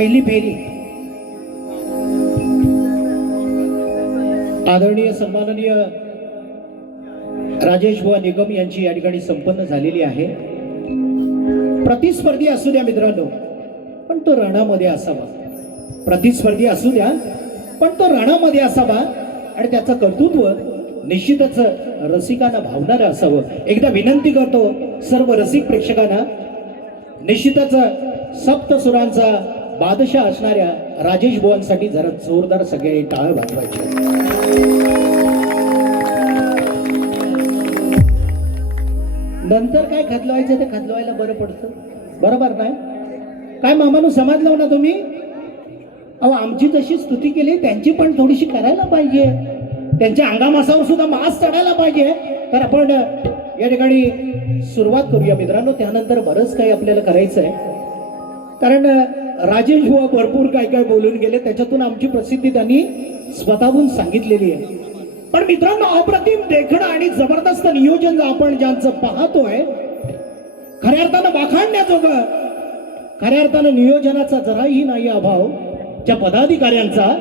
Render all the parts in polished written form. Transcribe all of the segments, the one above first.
पहिली फेरी आदरणीय सन्माननीय राजेश बुवा निगम यांची या ठिकाणी संपन्न झालेली आहे। प्रतिस्पर्धी असू द्या मित्रांनो, पण तो रणामध्ये असावा। प्रतिस्पर्धी असू द्या, पण तो रणामध्ये असावा आणि त्याचं कर्तृत्व निश्चितच रसिकांना भावणारं असावं। एकदा विनंती करतो सर्व रसिक प्रेक्षकांना, निश्चितच सप्तसुरांचा बादशाह असणाऱ्या राजेश बुवांसाठी जरा जोरदार सगळ्यांनी टाळ वाजवायचे। नंतर काय खदलवायचं ते खदलवायला बरं पडतं, बरोबर नाही? काय मामानो समजलं ना तुम्ही? अहो आमची जशी स्तुती केली त्यांची पण थोडीशी करायला पाहिजे, त्यांच्या अंगामासावर सुद्धा मास चढायला पाहिजे। तर आपण या ठिकाणी सुरुवात करूया मित्रांनो, त्यानंतर बरंच काही आपल्याला करायचं आहे। कारण राजेश बुवा भरपूर काय काय बोलून गेले, त्याच्यातून आमची प्रसिद्धी त्यांनी स्वतःहून सांगितलेली आहे। पण मित्रांनो, अप्रतिम देखणं आणि जबरदस्त नियोजन आपण ज्यांचं पाहतोय, खऱ्या अर्थानं वाखाणण्याजोगं, खऱ्या अर्थानं नियोजनाचा जराही नाही अभाव, ज्या पदाधिकाऱ्यांचा,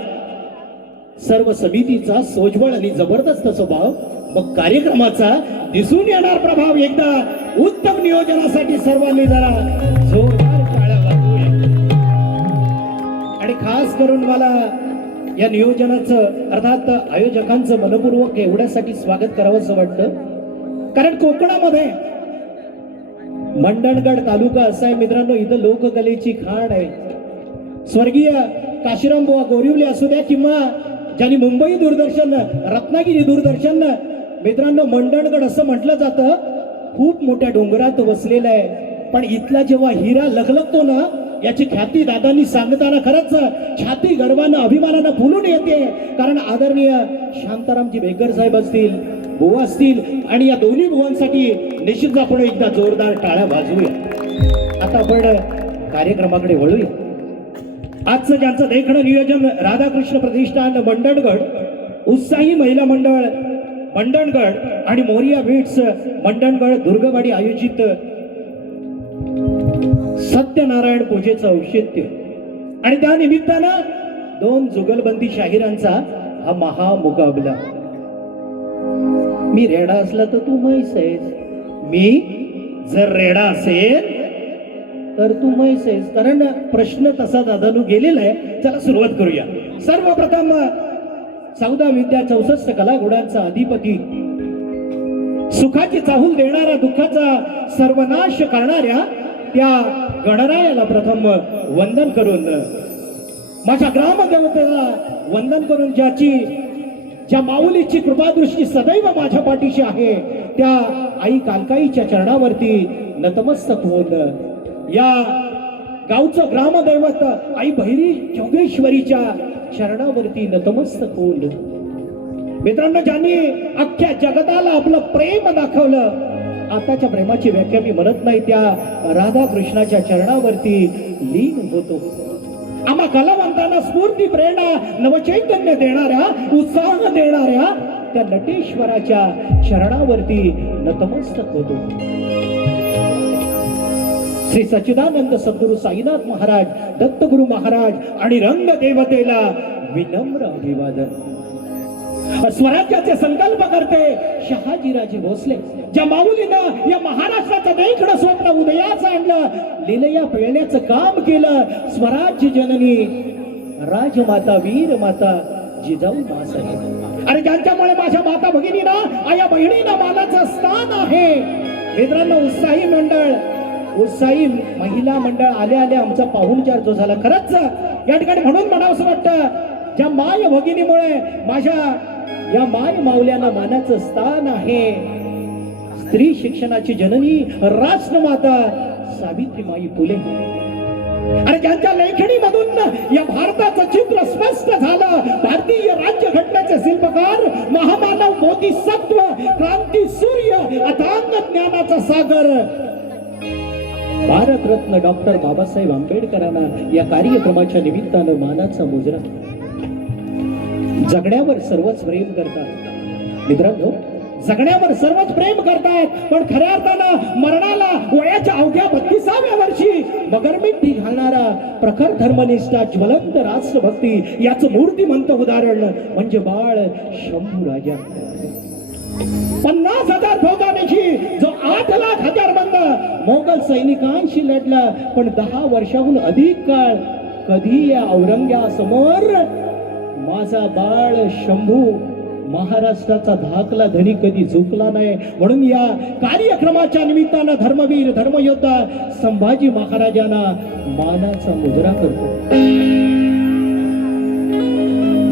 सर्व समितीचा सोज्वळ आणि जबरदस्त स्वभाव, मग कार्यक्रमाचा दिसून येणार प्रभाव। एकदा उत्तम नियोजनासाठी सर्वांनी जरा जोरदार टाळ्या वाजवूया। आणि खास करून मला या नियोजनाचं अर्थात आयोजकांचं मनपूर्वक एवढ्यासाठी स्वागत करावंसं वाटतं, कारण कोकणामध्ये मंडणगड तालुका असा आहे मित्रांनो, इथं लोककलेची खाण आहे। स्वर्गीय काशीराम बुवा गोरिवले असू द्या किंवा ज्यांनी मुंबई दूरदर्शन, रत्नागिरी दूरदर्शन, मित्रांनो मंडणगड असं म्हटलं जातं, खूप मोठ्या डोंगरात वसलेलं आहे। पण इथला जेव्हा हिरा लखलखतो ना, याची ख्याती दादांनी सांगताना खरंच छाती गर्वानं अभिमानानं फुलून येते। कारण आदरणीय शांतारामजी बेकर साहेब असतील, बुवा असतील, आणि या दोन्ही बुवांसाठी निश्चित आपण एकदा जोरदार टाळ्या वाजवूया। आता आपण कार्यक्रमाकडे वळूया। आजचं ज्यांचं देखणं नियोजन राधाकृष्ण प्रतिष्ठान मंडणगड, उत्साही महिला मंडळ मंडणगड आणि मोरिया बीट्स मंडणगड दुर्गवाडी आयोजित सत्यनारायण पूजेचं औचित्य आणि त्या निमित्तानं दोन जुगलबंदी शाहिरांचा हा महामुकाबला। मी रेडा असला तर तू म्हैस आहेस, मी जर रेडा असेल तर तू म्हैस आहेस। कारण प्रश्न तसा दादानू गेलेला आहे। चला सुरुवात करूया। सर्वप्रथम 14 विद्या 64 कलागुणांचा अधिपती, सुखाची चाहूल देणारा, दुःखाचा सर्वनाश करणाऱ्या त्या गणरायाला प्रथम वंदन करून, माझ्या ग्रामदेवतेला वंदन करून, ज्या माऊलीची कृपादृष्टी सदैव माझ्या पाठीशी आहे, त्या आई कालकाईच्या चरणावरती नतमस्तक होऊन, या गावचं ग्रामदैवत आई भैरी जोगेश्वरीच्या चरणावरती नतमस्तक होऊन, मित्रांनो ज्यांनी अख्ख्या जगताला आपलं प्रेम दाखवलं, आताच्या प्रेमाची व्याख्या मी म्हणत नाही, त्या राधा कृष्णाच्या चरणावरती लीन होतो। आम्हा कलावंतांना स्फूर्ती, प्रेरणा, नवचैतन्य देणाऱ्या, उत्साह देणाऱ्या त्या नटेश्वराच्या चरणावरती नतमस्तक होतो। श्री सच्चिदानंद सद्गुरु साईनाथ महाराज, दत्तगुरु महाराज आणि रंग देवतेला विनम्र अभिवादन। स्वराज्याचे संकल्प करते शहाजीराजे भोसले, ज्या माऊलीनं या महाराष्ट्राचं देखणं स्वप्न उदयास आणलं, लीलया पेळण्याचं काम केलं, स्वराज्य जननी राजमाता वीर माता जिजाऊ मासाहेब, आणि ज्यांच्यामुळे माझ्या माता भगिनींना, आया बहिणींना मानाचं स्थान आहे। मित्रांनो, उत्साही मंडळ, उत्साही महिला मंडळ आल्या आल्या आमचा पाहुणचार जो झाला, खरंच या ठिकाणी म्हणून म्हणावंसं वाटतं, ज्या माय भगिनीमुळे माझ्या या माय माऊल्यांना मानाचं स्थान आहे। स्त्री शिक्षणाची जननी राष्ट्रमाता सावित्रीबाई फुले, आणि ज्यांच्या लेखणीमधून या भारताचं चित्र स्पष्ट झालं, भारतीय राज्य घटनेचे शिल्पकार, महामानव बोधिसत्व, क्रांती सूर्य, अथांग ज्ञानाचा सागर, भारतरत्न डॉक्टर बाबासाहेब आंबेडकरांना या कार्यक्रमाच्या निमित्तानं मानाचा मुजरा। जगण्यावर सर्वच प्रेम करतात मित्रांनो, जगण्यावर सर्वच प्रेम करतात, पण खऱ्या अर्थानं मरणाला वयाच्या अवघ्या 32व्या वर्षी मगरमिठी घालणारा प्रखर धर्मनिष्ठा, ज्वलंत राष्ट्रभक्ती याचं मूर्तिमंत उदाहरण म्हणजे बाळ शंभू राजा. 50,000 फौजांची जो 8,00,000 बंद मोगल सैनिकांशी लढला, पण 10 वर्षाहून अधिक काळ कधी या औरंग्यासमोर माझा बाळ शंभू महाराष्ट्राचा धाकला धनी कधी झुकला नाही. म्हणून या कार्यक्रमाच्या निमित्तानं धर्मवीर धर्मयोद्धा संभाजी महाराजांना मानाचा मुजरा करतो.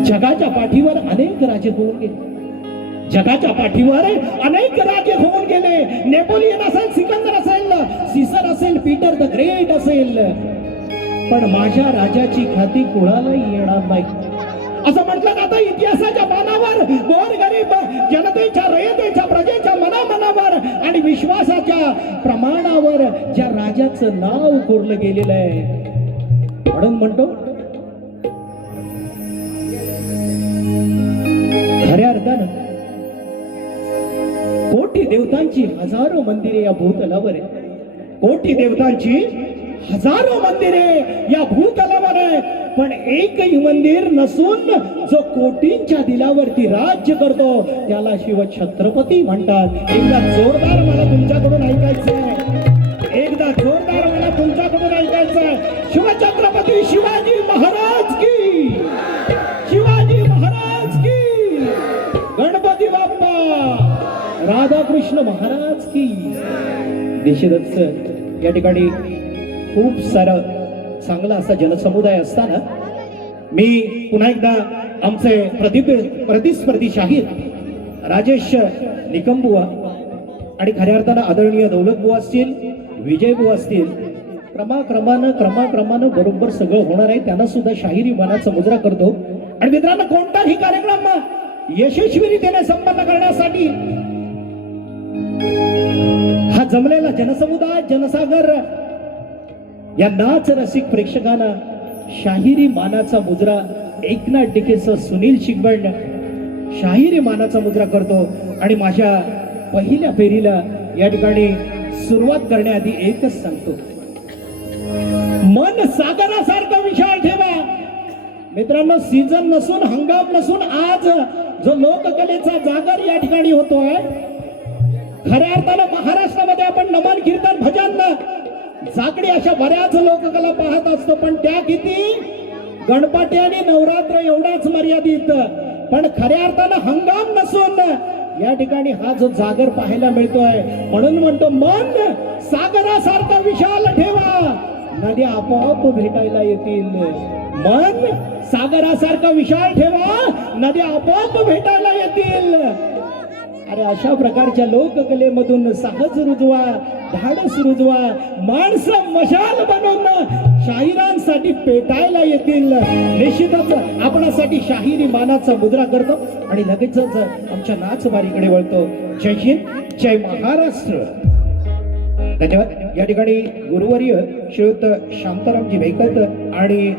जगाच्या पाठीवर अनेक राजे होऊन गेले, जगाच्या पाठीवर अनेक राजे होऊन गेले. नेपोलियन असेल, सिकंदर असेल, सीसर असेल, पीटर द ग्रेट असेल, पण माझ्या राजाची ख्याती कुणालाही येणार नाही. असं म्हटलं जातं इतिहासाच्या पानावर, गोरगरीब जनतेच्या, रयतेच्या, प्रजेच्या मनामनावर आणि विश्वासाच्या प्रमाणावर ज्या राजाचं नाव कोरलं गेलेलं आहे. म्हणून म्हणतो खऱ्या अर्थानं कोटी देवतांची हजारो मंदिरे या भूतलावर आहे. कोटी देवतांची हजारो मंदिरे या भूतलावर आहे, पण एकही मंदिर नसून जो कोटींच्या दिलावरती राज्य करतो त्याला शिव छत्रपती म्हणतात. एकदा जोरदार मला तुमच्याकडून ऐकायचंय, एकदा जोरदार मला तुमच्याकडून ऐकायचंय. शिवछत्रपती शिवाजी महाराज की, शिवाजी महाराज की, गणपती बाप्पा, राधाकृष्ण महाराज की. देशरथ या ठिकाणी खूप सारं चांगला असा जनसमुदाय असताना मी पुन्हा एकदा आमचे प्रतिस्पर्धी शाहीर राजेश निकमबुवा आणि खऱ्या अर्थानं आदरणीय दौलतबुवा असतील, विजयबुवा असतील, क्रमाक्रमानं बरोबर सगळं होणार आहे. त्यांना सुद्धा शाहिरी मानाचा मुजरा करतो. आणि मित्रांनो, कोणताही कार्यक्रम यशस्वीरित्याने संपन्न करण्यासाठी हा जमलेला जनसमुदाय, जनसागर या नाच रसिक प्रेक्षकांना शाहिरी मानाचा मुजरा एकनाथ डिकेसह सुनील शिंगबंड शाहिरी मानाचा मुजरा करतो. आणि माझ्या पहिल्या फेरीला या ठिकाणी सुरुवात करण्याआधी एकच सांगतो, मन सागरासारखं विशाल ठेवा. मित्रांनो, सीझन नसून, हंगाम नसून आज जो लोककलेचा जागर या ठिकाणी होतोय, खऱ्या अर्थानं महाराष्ट्रामध्ये आपण नमन, कीर्तन, भजन, जाकडी अशा बऱ्याच लोककला पाहत असतो, पण त्या किती गणपती आणि नवरात्र एवढाच मर्यादित. पण खऱ्या अर्थानं हंगाम नसून या ठिकाणी हा जो जागर पाहायला मिळतोय. म्हणून म्हणतो, मन सागरासारखा विशाल ठेवा, नद्या आपोआप भेटायला येतील. मन सागरासारखा विशाल ठेवा, नद्या आपोआप भेटायला येतील. अरे अशा प्रकारच्या लोककलेमधून साहस रुजवा, धाडस रुजवा, माणसं मशाल बनवून शाहिरांसाठी पेटायला येतील. निश्चितच आपणासाठी शाहिरी मानाचा मुजरा करतो आणि लगेचच आमच्या नाचबारीकडे वळतो. जय हिंद, जय महाराष्ट्र. धन्यवाद. या ठिकाणी गुरुवर्य श्रीयुत शांतारामजी वेकत आणि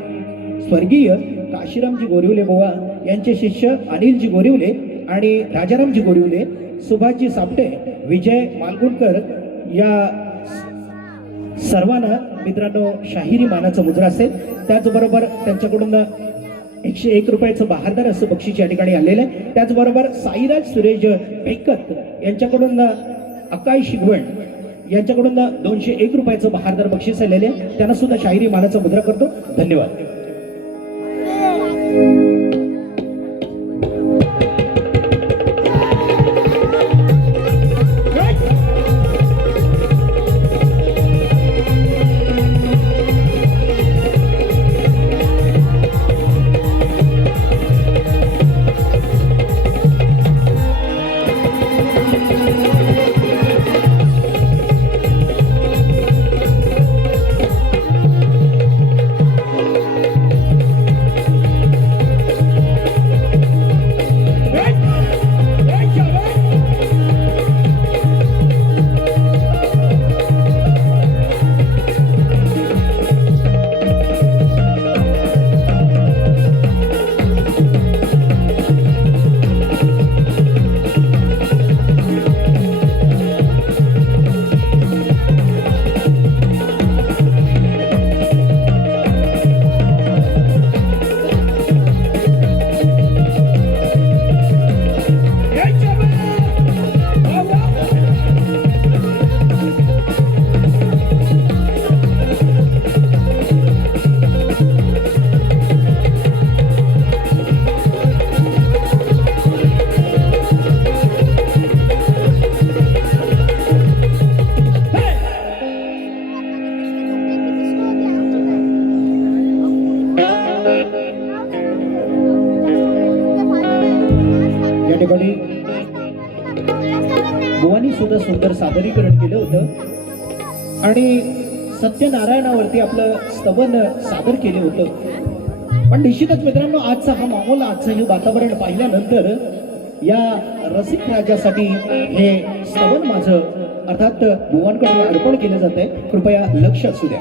स्वर्गीय काशीरामजी गोरिवले बुवा यांचे शिष्य अनिलजी गोरिवले आणि राजारामजी गोरिवले, सुभाषजी सापटे, विजय मालगुणकर या सर्वांना मित्रांनो शाहिरी मानाचा मुजरा असेल. त्याचबरोबर त्यांच्याकडून 101 रुपयाचं बहादर असं बक्षीस या ठिकाणी आलेलं आहे. त्याचबरोबर साईराज सुरेश बेकत यांच्याकडून अकाई शिगवण यांच्याकडून 201 रुपयाचं बहादर बक्षीस आलेले आहे. त्यांना सुद्धा शाहिरी मानाचा मुजरा करतो. धन्यवाद. सुद्धा सुंदर सादरीकरण केलं होतं आणि सत्यनारायणावरती आपलं स्तवन सादर केलं होतं. पण निश्चितच मित्रांनो, आजचा हा माहोल, आजचं हे वातावरण पाहिल्यानंतर या रसिक राजासाठी हे स्तवन माझं अर्थात भुवनकडून अर्पण केलं जात आहे. कृपया लक्ष असू द्या.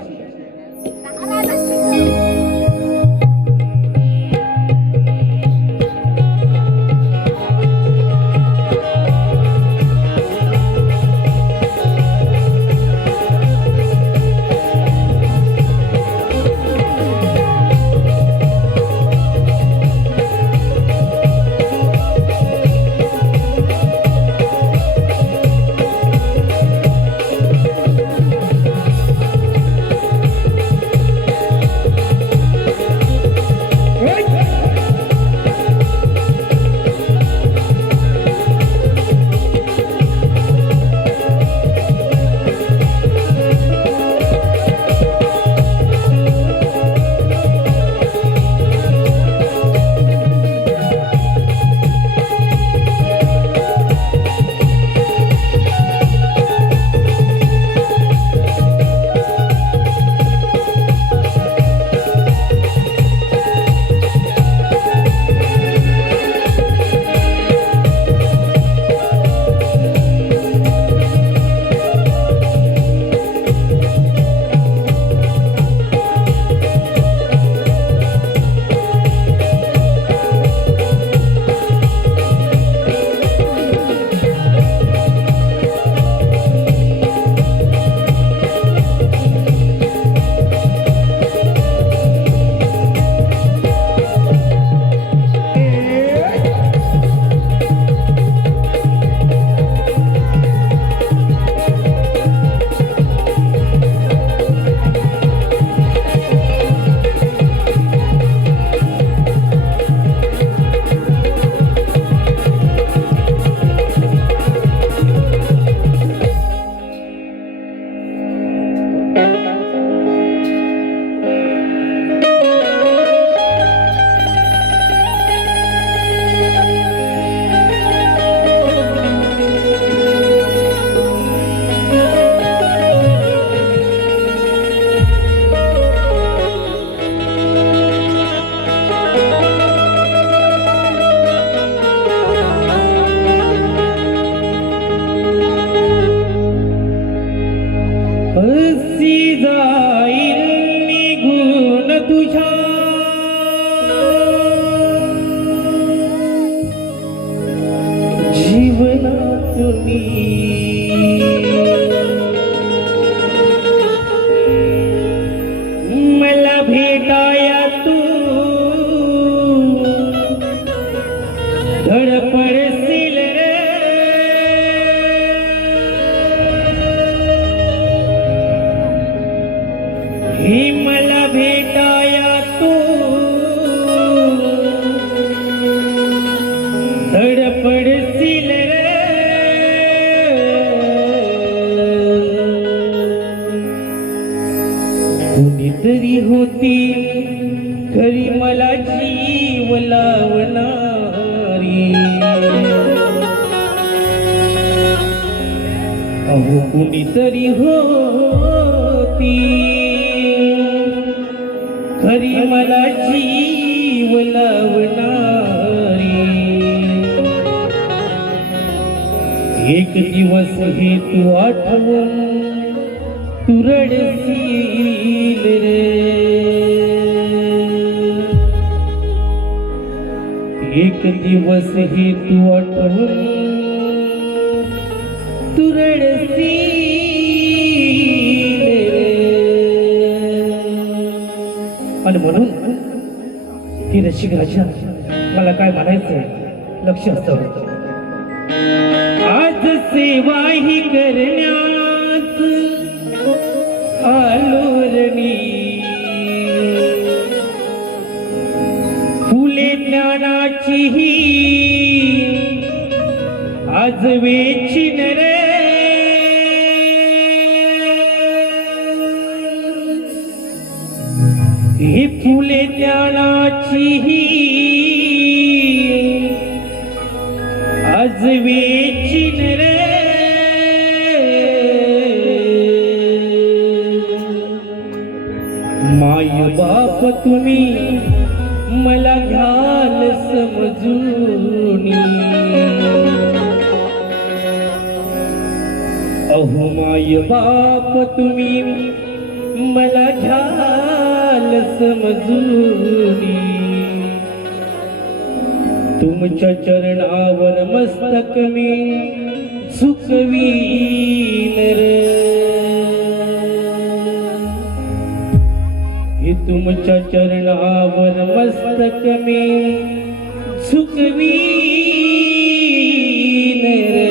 मला भेटाया तू धडपडशील रे, ही मला भेटाया तू धडपडशील रे. कुणीतरी होती खरी मला जीव लावणारी, अहो कुणीतरी होती खरी मला जीव लावणारी. एक दिवस हे तू आठवून तू रडशील रे, एक दिवस हे तू आठवून तू रडशील रे. आणि म्हणून की रसिक राजा, मला काय म्हणायचंय लक्ष असतं. आज सेवा ही करण्यास आलो रे, फुले ज्ञानाची ही आज वेचीन रे. ही फुले ज्ञानाची ही आज वेचीन रे. माय बाप तुम्ही मला घ्याल समजूनी, अहो माय बाप तुम्ही मला घ्याल समजूनी, तुमच्या चरणावर मस्तक मी सुखवीन रे, हे तुमच्या चरणावर मस्तक मी सुखवीन रे.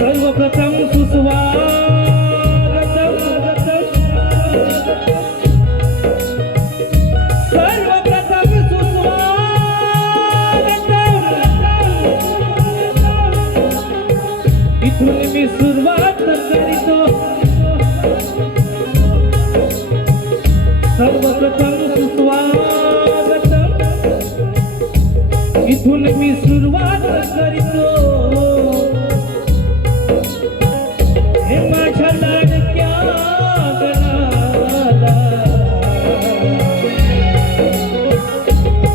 सर्वप्रथम सुस्वागतम, सर्वप्रथम सुस्वागतम, इथून मी सुरुवात करीतो, सर्वप्रथम सुस्वागतम, इथून मी सुरुवात करीतो, हे माझ्या लाडक्या गणाला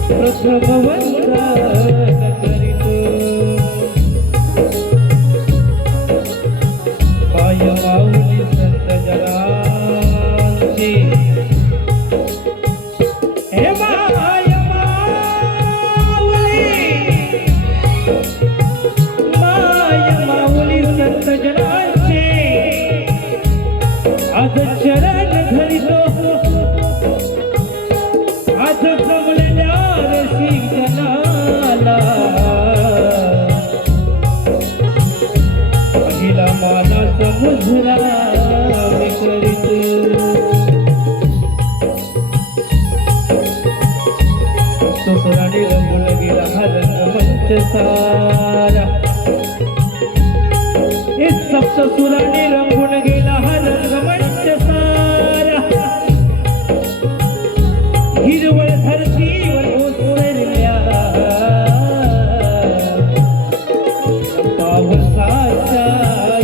प्रथम वंदन करीतो, पाय माऊली संत जनांचे, हे माय माऊली संत जनांचे आज चरण धरितो, आज जमलेल्या रसिकजनाला पहिला मानाचा मुजरा मी करीतो, सप्तसुराने रंगून गेला हा रंगमंच सारा, हे सप्तसुराने रंगून गेला हा रंगमंच सारा, हिरवळ धरतीवर ओसरल्या पावसाच्या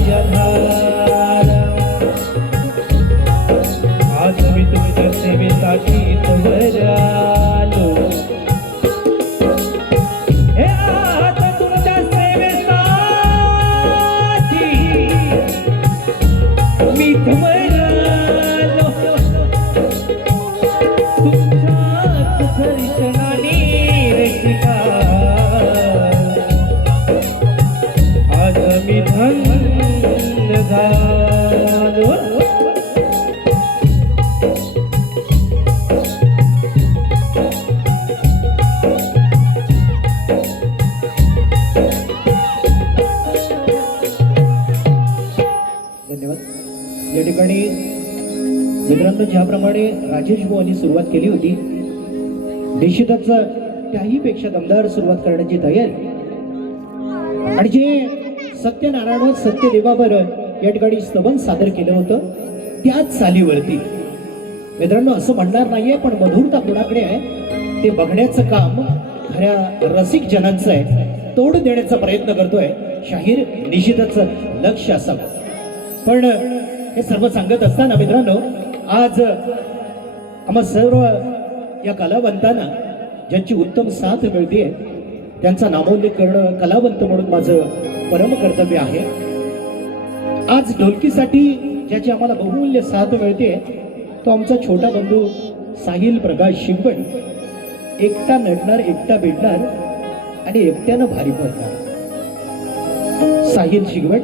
या धारा, आज मी तुमच्या सेवेसाठी इथवर आलो, हे आता तुमच्या मित्रांनो, ज्याप्रमाणे राजेश भाऊंनी सुरुवात केली होती, निश्चितच त्याही पेक्षा दमदार सुरुवात करण्याची तयारी आणि जे सत्यनारायण सत्यदेवावर या ठिकाणी स्तवन सादर केलं होतं त्याच चालीवरती मित्रांनो, असं म्हणणार नाहीये पण मधुरता कोणाकडे आहे ते बघण्याचं काम खऱ्या रसिक जनांचं आहे. तोड देण्याचा प्रयत्न करतोय शाहीर, निश्चितच लक्ष असावं. पण हे सर्व सांगत असताना मित्रांनो, आज आम्हा सर्व या कलावंतांना ज्यांची उत्तम साथ मिळते त्यांचा नामोल्लेख करणं कलावंत म्हणून माझं परम कर्तव्य आहे. आज ढोलकीसाठी ज्याची आम्हाला बहुमूल्य साथ मिळते तो आमचा छोटा बंधू साहिल प्रकाश शिंगवण. एकटा नडणार, एकटा भेटणार आणि एकट्यानं भारी पडणार साहिल शिंगवण.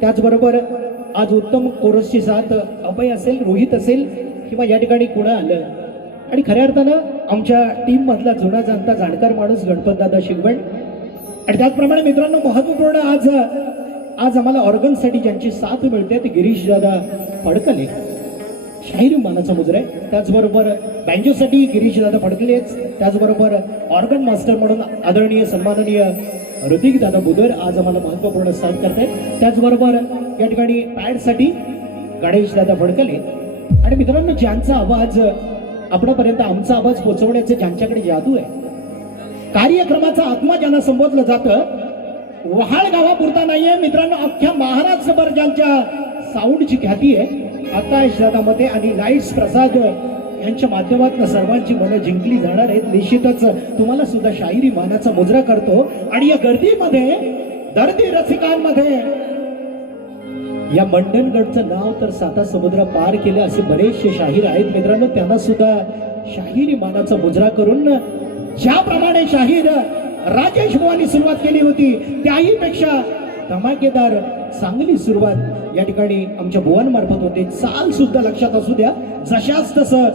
त्याचबरोबर आज उत्तम कोरसची साथ अभय असेल, रोहित असेल किंवा या ठिकाणी कुणा आलं आणि खऱ्या अर्थानं आमच्या टीम मधला जुना जाणता जाणकार माणूस गणपतदादा शिंगवण. आणि त्याचप्रमाणे मित्रांनो, महत्वपूर्ण आज आम्हाला ऑर्गनसाठी ज्यांची साथ मिळते ते गिरीश दादा फडकले, शाहीर मानाचा मुजरा आहे. त्याचबरोबर बँजोसाठी गिरीश दादा फडकलेच. त्याचबरोबर ऑर्गन मास्टर म्हणून आदरणीय सन्माननीय ऋतिक दादा बुदर आज आम्हाला महत्वपूर्ण साथ करतायत. त्याचबरोबर या ठिकाणी पॅडसाठी गणेश दादा फडकले. आणि मित्रांनो, ज्यांचा आवाज आपणापर्यंत आमचा आवाज पोहोचवण्याचे ज्यांच्याकडे जादू आहे, कार्यक्रमाचा आत्मा ज्यांना संबोधलं जातं, वहाळ गावापुरता नाहीये मित्रांनो, अख्ख्या महाराष्ट्रभर ज्यांच्या साऊंडची ख्याती आहे, आकाश दादा मते आणि लाईट्स प्रसाद यांच्या माध्यमातून सर्वांची मनं जिंकली जाणार आहेत. निश्चितच तुम्हाला सुद्धा शाहिरी मानाचा मुजरा करतो. आणि या गर्दीमध्ये, दर्दी रसिकांमध्ये या मंडणगडचं नाव तर साता समुद्र पार केलं असे बरेचसे शाहीर आहेत मित्रांनो. त्यांना सुद्धा शाहिरी मानाचा मुजरा करून ज्याप्रमाणे शाहीर राजेश भाऊंनी सुरुवात केली होती त्याही पेक्षा धमाकेदार चांगली सुरुवात या ठिकाणी आमच्या बुवांमार्फत होते. चाल सुद्धा लक्षात असू द्या, जशाच तसं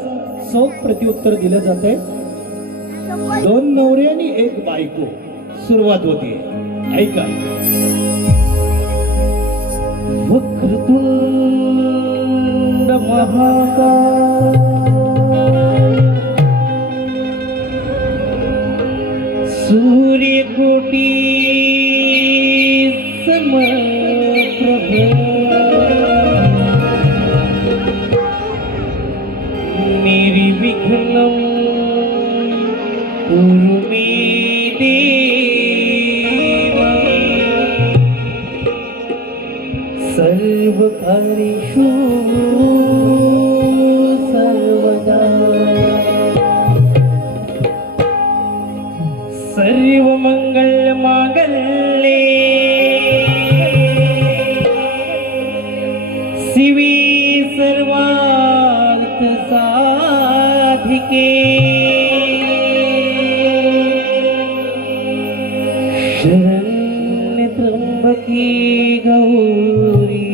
चोख प्रत्युत्तर दिलं जातंय. 2 नवरे आणि 1 बायको सुरुवात होती. ऐका. वक्रतुंड महाकाय सूर्यकोटी समप्रभ निर्विघ्नं कुरु मे देव सर्वकार्येषु सर्वदा सर्वमङ्गलमाङ्गल्ये शिवे सर्वार्थसाधिके शरण्यत्र्यम्बके गौरी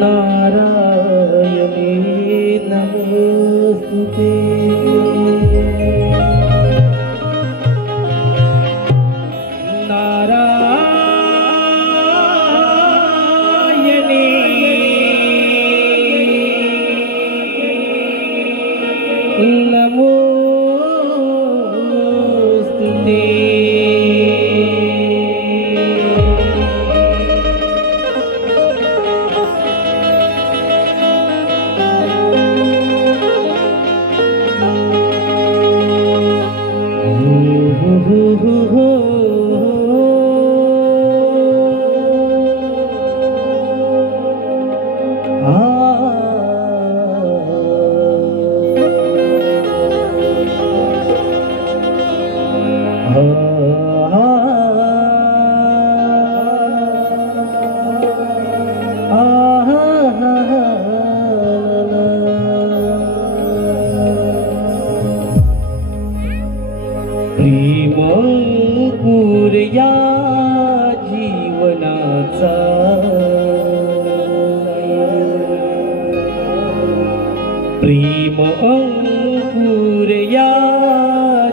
नारायणे नमोस्तुते. नारायणे नमोस्तुते. प्रेमांकुर या जीवनाचा प्रेम अंकुर या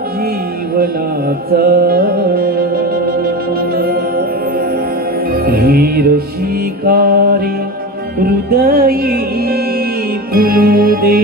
जीवनाचा हीर शिकारी हृदयी फुलू दे.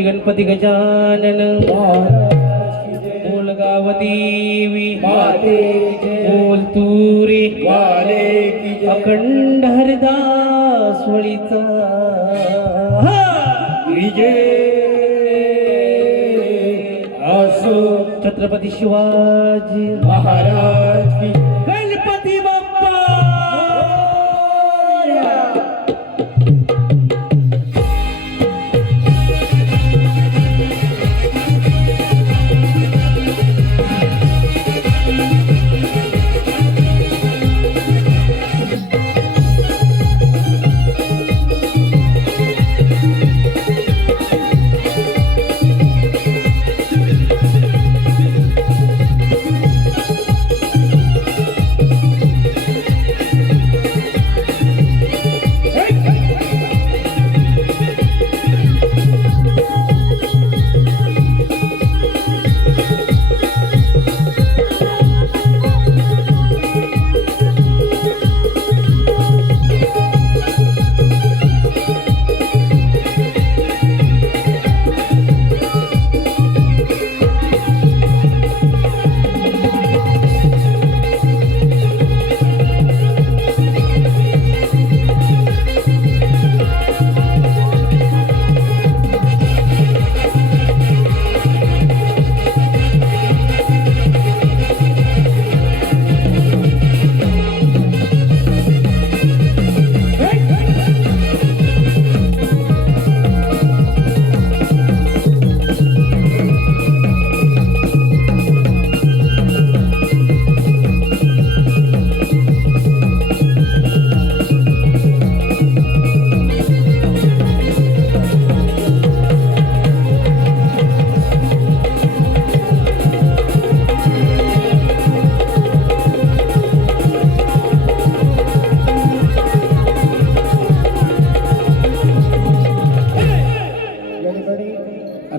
श्री गणपती गजानन महाराज की जय. बोल गाव देवी माते की जय. बोल तुरे वाले की जय. अखंड हरिदास वळीचा विजय असो छत्रपती शिवाजी महाराज की गणपती बाप्पा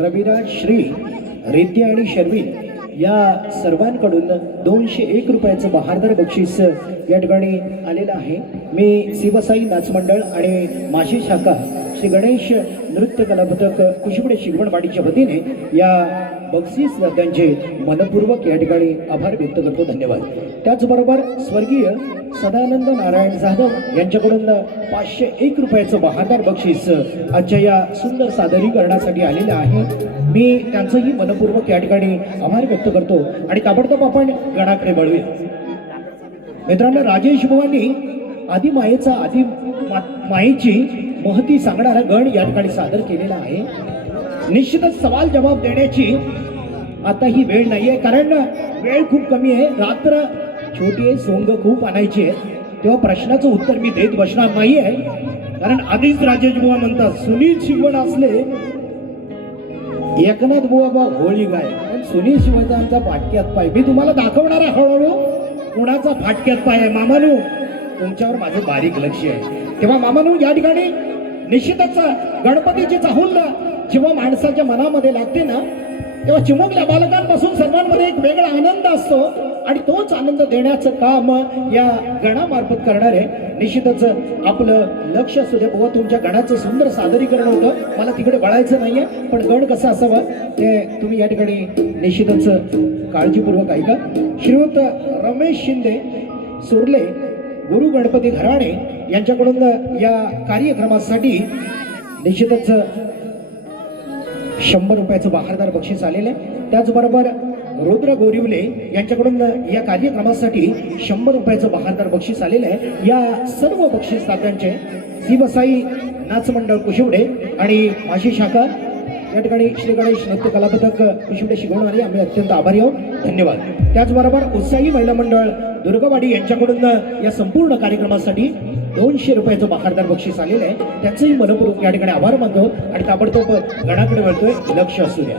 रविराज श्री रिद्धी आणि शर्वी या सर्वांकडून 201 रुपयाचं बहारदार बक्षीस या ठिकाणी आलेलं आहे. मी शिवसाई नाच मंडळ आणि माझी शाखा श्री गणेश नृत्य कला पथक कुशिवडे शिगवणवाडीच्या वतीने या बक्षीस दात्यांचे मनपूर्वक या ठिकाणी आभार व्यक्त करतो. धन्यवाद. त्याचबरोबर स्वर्गीय सदानंद नारायण जाधव यांच्याकडून 501 रुपयाचं बहारदार बक्षीस आजच्या या सुंदर सादरीकरणासाठी आलेलं आहे. मी त्यांचंही मनपूर्वक या ठिकाणी आभार व्यक्त करतो आणि ताबडतोब आपण गणाकडे वळूया. मित्रांनो, राजेश बुवांनी आदी मायेचा आदी मायेची महती सांगणारा गण या ठिकाणी सादर केलेला आहे. निश्चितच सवाल जबाब देण्याची आता ही वेळ नाहीये, कारण वेळ खूप कमी आहे. रात्र छोटी आहे, सोंग खूप आणायची आहे, तेव्हा प्रश्नाचं उत्तर मी देत बसणार नाही आहे. कारण आधीच राजेश बुवा म्हणतात सुनील शिवण असले एकनाथ बुवा बा होळी गाय, पण सुनील शिवाचा आमचा फाटक्यात पाय. मी तुम्हाला दाखवणार आहे हळूहळू कुणाचा फाटक्यात पाय आहे. मामानू, तुमच्यावर माझं बारीक लक्ष आहे. तेव्हा मामानू, या ठिकाणी निश्चितच गणपतीची चाहूल जेव्हा माणसाच्या मनामध्ये लागते ना, तेव्हा चिमुकल्या बालकांपासून सर्वांमध्ये एक वेगळा आनंद असतो आणि तोच आनंद देण्याचं काम या गणामार्फत करणार आहे. निश्चितच आपलं लक्ष असू द्या. बुवा, तुमच्या गणाचं सुंदर सादरीकरण होतं, मला तिकडे वळायचं नाहीये, पण गण कसा असावा ते तुम्ही या ठिकाणी निश्चितच काळजीपूर्वक ऐका. श्रीयुत रमेश शिंदे सुर्ले गुरु गणपती घराणे यांच्याकडून या कार्यक्रमासाठी निश्चितच 100 रुपयाचं बहारदार बक्षीस आलेलं आहे. त्याचबरोबर रुद्र गोरिवले यांच्याकडून या कार्यक्रमासाठी 100 रुपयाचं बहारदार बक्षीस आलेलं आहे. या सर्व बक्षीस दात्यांचे शिवसाई नाच मंडळ कुशिवडे आणि माझी शाखा या ठिकाणी श्री गणेश नृत्य कला पथक कुशिवडे शिकवणारे आम्ही अत्यंत आभारी आहोत. धन्यवाद. त्याचबरोबर उत्साही महिला मंडळ दुर्गवाडी यांच्याकडून या संपूर्ण कार्यक्रमासाठी 200 रुपयाचं बहारदार बक्षीस आलेलं आहे. त्याचंही मनपूर्वक या ठिकाणी आभार मानतो आणि ताबडतोब गणाकडे वळतोय. लक्ष असू द्या.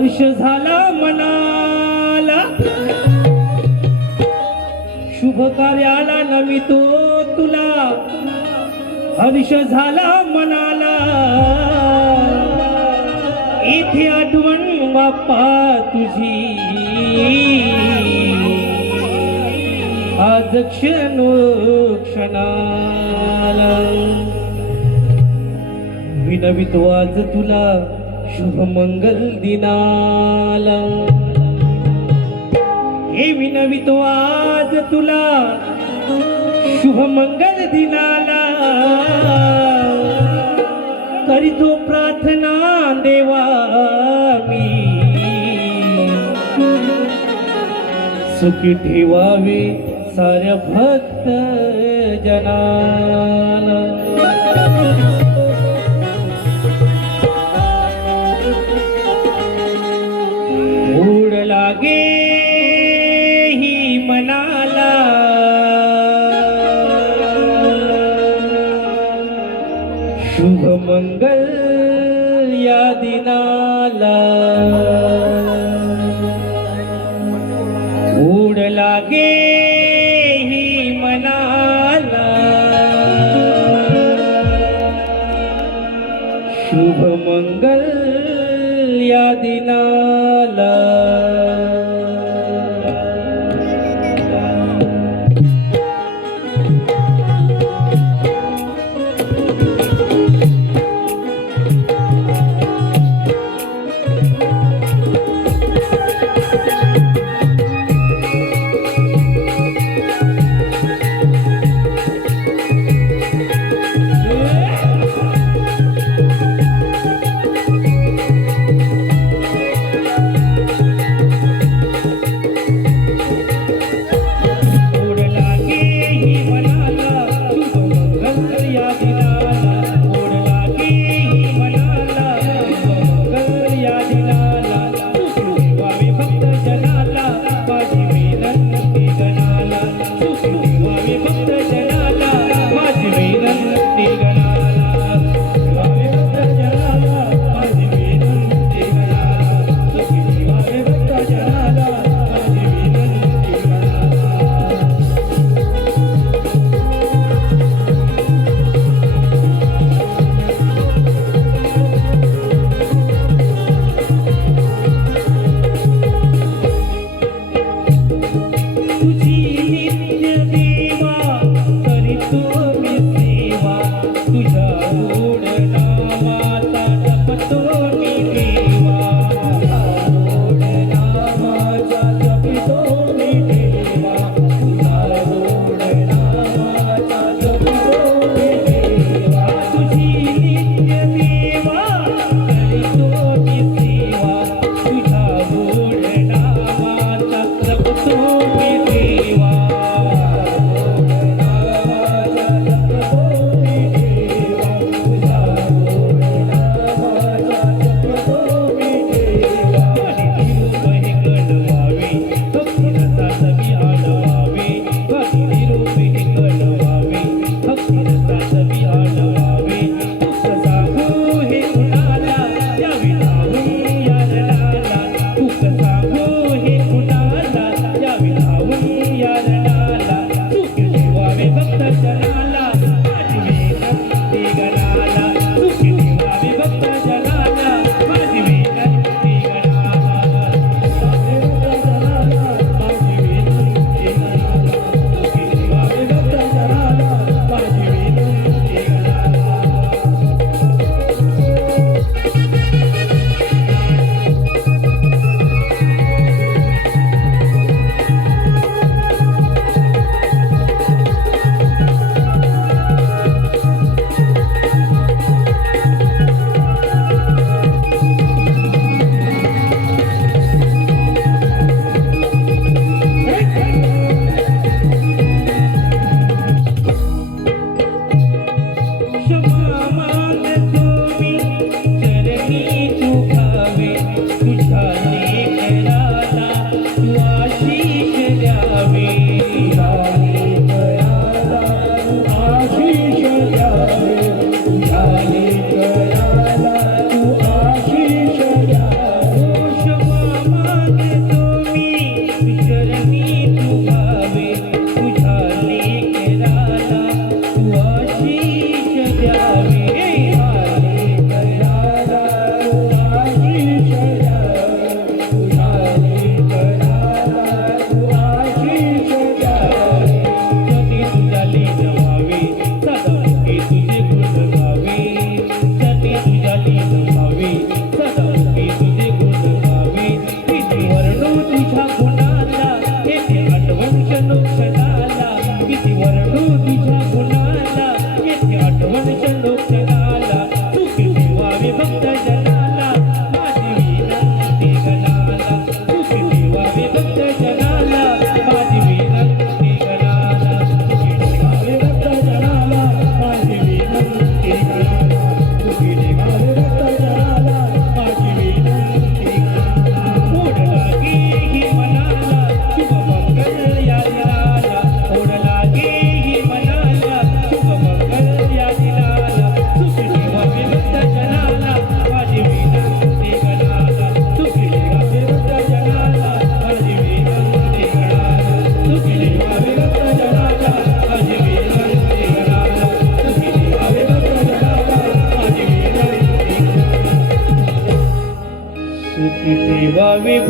हर्ष झाला मनाला, शुभ कार्याला नमितो तुला, हर्ष झाला मनाला, इथे आठवण बाप्पा तुझी, आज क्षणाला विनवितो आज तुला शुभ मंगल दिनाला, हे विनवितो आज तुला शुभ मंगल दिनाला, करीतो प्रार्थना देवा मी, सुखी ठेवावे साऱ्या भक्त जनाला. ओढ लागे ही मनाला, शुभ मंगल या दिनाला, ओढ लागे ही मनाला, शुभ मंगल या दिनाला.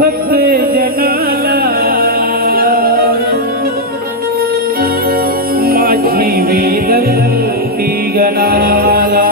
भक्त जनाला माझी विनंती गणाला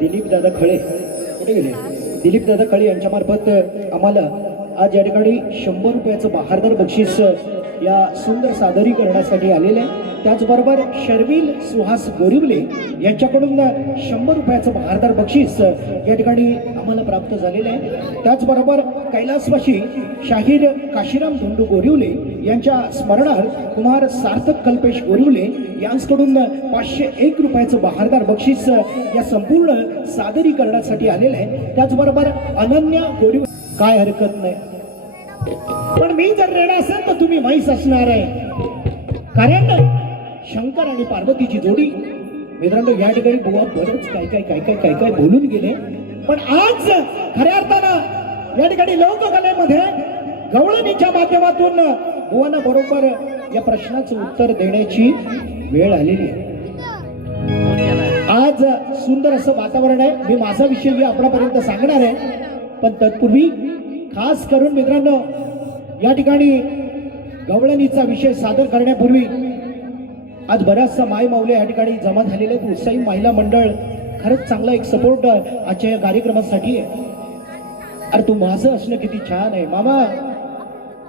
दिलीप दादा खळे कुठे गेले? दिलीप दादा खळे यांच्या मार्फत आम्हाला आज या ठिकाणी 100 रुपयाचं बहारदार बक्षीस या सुंदर सादरीकरणासाठी आलेले आहे. त्याचबरोबर शर्मिल सुहास गोरिवले यांच्याकडून 100 रुपयाचं बहारदार बक्षीस या ठिकाणी आम्हाला प्राप्त झालेलं आहे. त्याचबरोबर कैलासवासी शाहीर काशीराम धोंडू गोरिवले यांच्या स्मरणार्थ कुमार सार्थक कल्पेश गोरिवले यांच्याकडून 501 रुपयाचं बहारदार बक्षीस या संपूर्ण सादरीकरणासाठी आलेलं आहे. त्याचबरोबर अनन्या गोरिवले काय हरकत नाही, पण मी जर रेडा असेल तर तुम्ही म्हैस असणार आहे. कारण शंकर आणि पार्वतीची जोडी मित्रांनो या ठिकाणी बुवा बरंच काय बोलून गेले. पण आज खऱ्या अर्थानं या ठिकाणी लोककलेमध्ये गवळणीच्या माध्यमातून बुवांना बरोबर या प्रश्नाचं उत्तर देण्याची वेळ आलेली आहे. आज सुंदर असं वातावरण आहे. मी माझा विषय आपल्यापर्यंत सांगणार आहे, पण तत्पूर्वी खास करून मित्रांनो या ठिकाणी गवळणीचा विषय सादर करण्यापूर्वी आज बऱ्याचशा माय माऊले या ठिकाणी जमा झालेले आहेत. उत्साही महिला मंडळ खरंच चांगला एक सपोर्ट आजच्या या कार्यक्रमासाठी आहे. अरे तू माझं असणं किती छान आहे मामा,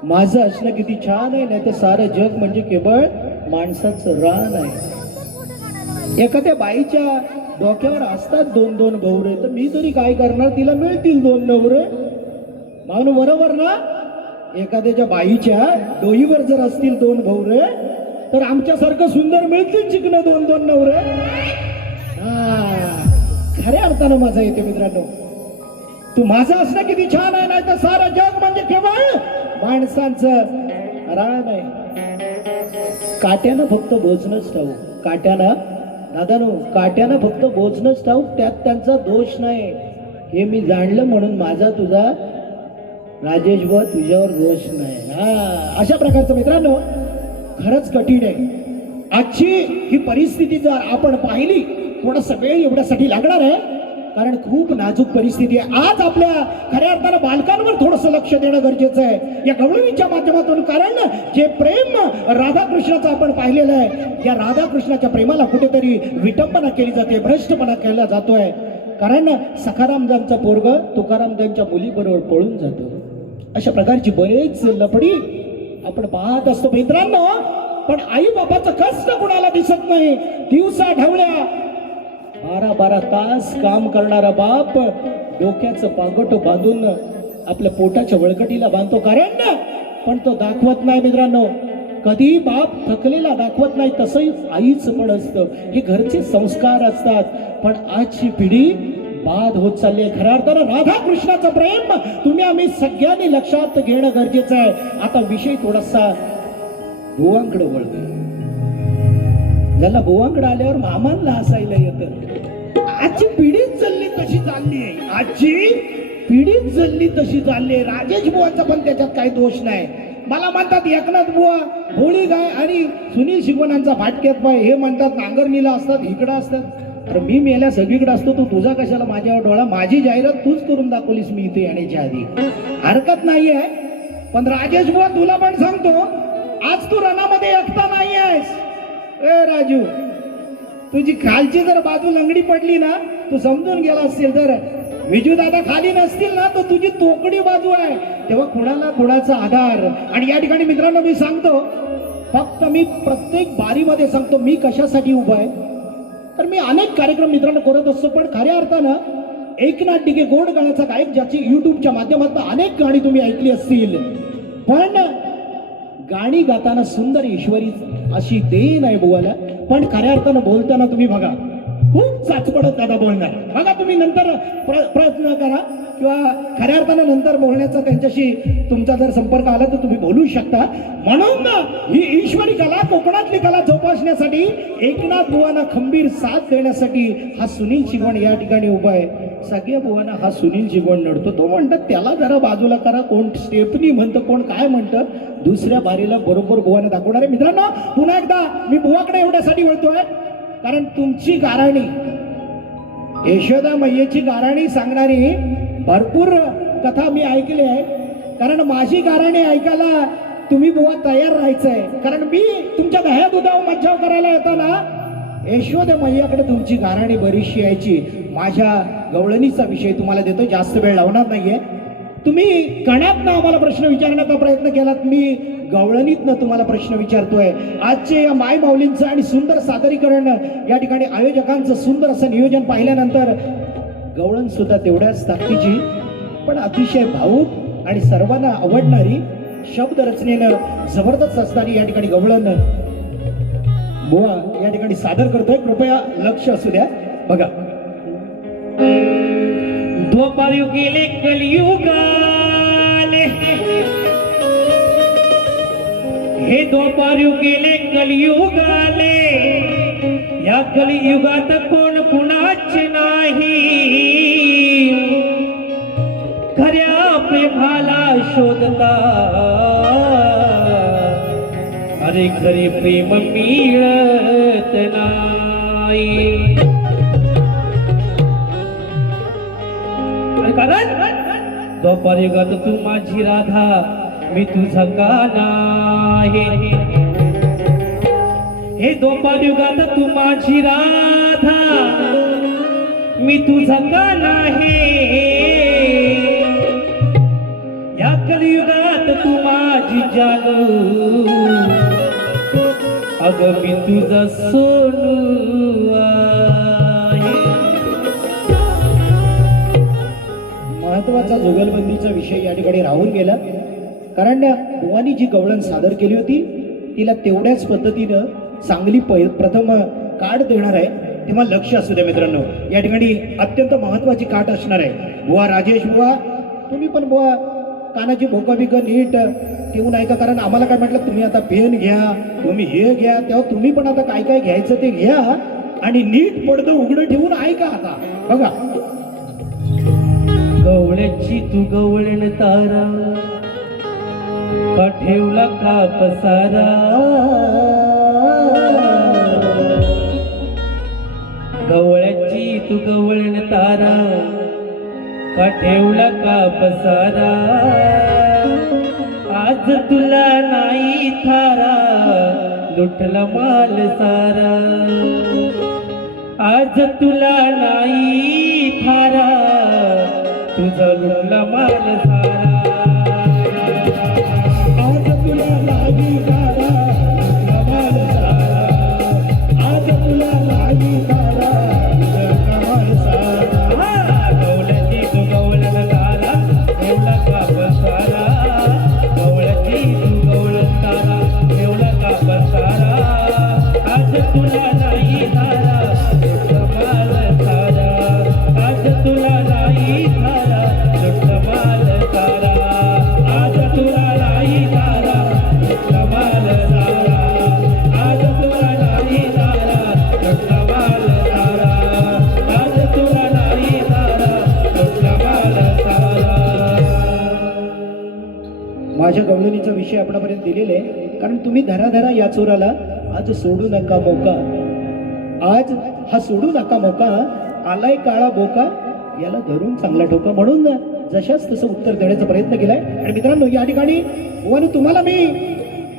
माझं असणं किती छान आहे. नाही तर सारं जग म्हणजे केवळ माणसाचं रान आहे. एखाद्या बाईच्या डोक्यावर असतात 2-2 गौरे, तर मी तरी काय करणार, तिला मिळतील 2 नवरे. मानू बरोबर ना? एखाद्याच्या बाईच्या डोईवर जर असतील 2 गौरे तर आमच्यासारखं सुंदर मिळतील चिकन 2-2 नवरे. खऱ्या अर्थानं माझा येते मित्रांनो, तू माझं असणं किती छान आहे. नाही तर सारं जग म्हणजे केवळ माणसांचं रान आहे. काट्यानं फक्त बोचणंच ठाऊक, काट्यानं दादानो काट्यानं फक्त बोचणंच ठाऊक, त्यात त्यांचा दोष नाही. हे मी जाणलं म्हणून माझा तुझा राजेश बुवा तुझ्यावर दोष नाही. अशा प्रकारचं मित्रांनो खरंच कठीण आहे. आजची ही परिस्थिती जर आपण पाहिली, थोडासा वेळ एवढ्यासाठी लागणार आहे, कारण खूप नाजूक परिस्थिती आहे. आज आपल्या खऱ्या अर्थानं बालकांवर थोडंसं लक्ष देणं गरजेचं आहे या गवळणीच्या माध्यमातून. कारण जे प्रेम राधाकृष्णाचं आपण पाहिलेलं आहे, या राधाकृष्णाच्या प्रेमाला कुठेतरी विटंबना केली जाते, भ्रष्टपणा केला जातोय. कारण सखारामदांचा पोरग तुकारामदांच्या मुलीबरोबर पळून जातो. अशा प्रकारची बरेच लफडी आपण पाहत असतो मित्रांनो. पण आई बाबाचं कष्ट कुणाला दिसत नाही. दिवसा ढवळ्या 12-12 तास काम करणारा बाप डोक्याचं पागोट बांधून आपल्या पोटाच्या वळकटीला बांधतो. कारण पण तो दाखवत नाही मित्रांनो. कधी बाप थकलेला दाखवत नाही, तसंही आईच पण असतं. हे घरचे संस्कार असतात. पण आजची पिढी बाद होत चालली आहे. खऱ्या अर्थानं राधा कृष्णाचं प्रेम तुम्ही आम्ही सगळ्यांनी लक्षात घेणं गरजेचं आहे. आता विषय थोडासा बुवांकडे वळतोय. ज्याला बुवांकडे आल्यावर मामांना हसायला येतं. आजची पिढीच चालली तशी चालली आहे. आजची पिढीच चालली तशी चालली आहे. राजेश बुवांचा पण त्याच्यात काही दोष नाही. मला म्हणतात एकनाथ बुवा होळी गाय आणि सुनील शिगवणांचा फाटक्यात पाय. हे म्हणतात नांगरणीला असतात इकडं असतात. अरे मी मेल्या सगळीकडे असतो, तू तुझा कशाला माझ्यावर डोळा? माझी जाहिरात तूच करून दाखवलीस मी इथे येण्याच्या आधी. हरकत नाही आहे. पण राजेश बुवा तुला पण सांगतो, आज तू रणामध्ये एकटा नाही आहेस. ए राजू, तुझी खालची जर बाजू लंगडी पडली ना, तू समजून गेला असतील. तर विजू दादा खाली नसतील ना, तर तुझी तोकडी बाजू आहे. तेव्हा कुणाला कुणाचा आधार. आणि या ठिकाणी मित्रांनो मी सांगतो, फक्त मी प्रत्येक बारीमध्ये सांगतो मी कशासाठी उभा आहे. तर मी अनेक कार्यक्रम मित्रांनो करत असतो, पण खऱ्या अर्थानं एकनाथ डिगे गोड गाण्याचा गायक, ज्याची युट्यूबच्या माध्यमातून अनेक गाणी तुम्ही ऐकली असतील, पण गाणी गाताना सुंदर ईश्वरी अशी देण आहे बुवाला. पण खऱ्या अर्थानं बोलताना तुम्ही बघा खूप चाचपडत दादा बोलणार. बघा तुम्ही नंतर प्रयत्न करा, किंवा खऱ्या अर्थानं नंतर बोलण्याचा त्यांच्याशी तुमचा जर संपर्क आला तर तुम्ही बोलू शकता. म्हणून ही ईश्वरी कला, कोकणातली कला जोपासण्यासाठी, एकनाथ बुवांना खंबीर साथ देण्यासाठी हा सुनील शिगवण या ठिकाणी उभा आहे. सगळ्या बुवांना हा सुनील शिगवण नडतो. तो म्हणतात त्याला जरा बाजूला करा. कोण स्टेपनी म्हणतं, कोण काय म्हणतं. दुसऱ्या बारीला बरोबर बुवांना दाखवणार आहे. मित्रांनो पुन्हा एकदा मी बुवाकडे एवढ्यासाठी वळतोय, कारण तुमची गाराणी, यशोदा मैयेची गाराणी सांगणारी भरपूर कथा मी ऐकली आहे. कारण माझी गाराणी ऐकायला तुम्ही बुवा तयार राहायचंय. कारण मी तुमच्या दह्या दुधावर मज्जाव करायला येताना यशोदा मैयाकडे तुमची गाराणी बरीचशी यायची. माझ्या गवळणीचा विषय तुम्हाला देतो, जास्त वेळ लावणार नाहीये. तुम्ही कणातनं आम्हाला प्रश्न विचारण्याचा प्रयत्न केलात, मी गवळणीतनं तुम्हाला प्रश्न विचारतोय. आजचे या माय माऊलींचं आणि सुंदर सादरीकरण, या ठिकाणी आयोजकांचं सुंदर असं नियोजन पाहिल्यानंतर गवळण सुद्धा तेवढ्याच ताकदीची, पण अतिशय भावूक आणि सर्वांना आवडणारी, शब्द रचनेनं जबरदस्त असणारी या ठिकाणी गवळण बुवा या ठिकाणी सादर करतोय. कृपया लक्ष असू द्या. बघा, द्वापार युगेले कलियुगाले, हे द्वापार युगेले कलियुगाले, या कलियुगात कोण कुणाचे नाही. खऱ्या प्रेमाला शोधता, अरे खरे प्रेम मिळत नाही. कारण द्वापार युगात तू माझी राधा, मी तुझा काना आहे. हे द्वापार युगात तू माझी राधा, मी तुझा काना आहे. या कलियुगात तू माझी जानू, अगं मी तुझा सोनू आहे. महत्वाचा जुगलबंदीचा विषय या ठिकाणी राहून गेला. कारण बुवानी जी गवळण सादर केली होती तिला तेवढ्याच पद्धतीनं चांगली प्रथम काढ देणार आहे. तेव्हा लक्ष असू द्या मित्रांनो, या ठिकाणी अत्यंत महत्वाची काठ असणार आहे. बुवा राजेश बुवा, तुम्ही पण बुवा कानाची भोका बिकं नीट ठेवून ऐका. कारण आम्हाला काय म्हटलं, तुम्ही आता पेन घ्या, तुम्ही हे घ्या, तेव्हा तुम्ही पण आता काय काय घ्यायचं ते घ्या आणि नीट पडदं उघडं ठेवून ऐका. आता बघा, गवळ्याची तू गवळण तारा, का ठेवला का पसारा. गवळ्याची तू गवळण तारा, का ठेवला का पसारा. आज तुला नाही थारा, लुटला माल सारा. आज तुला नाही थारा, तुझा लुटला माल सारा. आज तुला लागी तारा, कमाल सारा. आज तुला लागी तारा, कमाल सारा. गवळ्याची तू गवळण तारा, ठेवला का पसारा. गवळ्याची तू गवळण तारा, ठेवला का पसारा. आज तुला नाही तारा, तुझा माल सारा. आज तुला कवळणीचा विषय आपणापर्यंत दिलेला आहे, कारण तुम्ही धरा या चोराला आज सोडू नका मोका. आज हा सोडू नका मोका, आलाय काळा बोका, याला धरून चांगला ठोका. म्हणून जशाच तसं उत्तर देण्याचा प्रयत्न केलाय. आणि मित्रांनो, या ठिकाणी तुम्हाला मी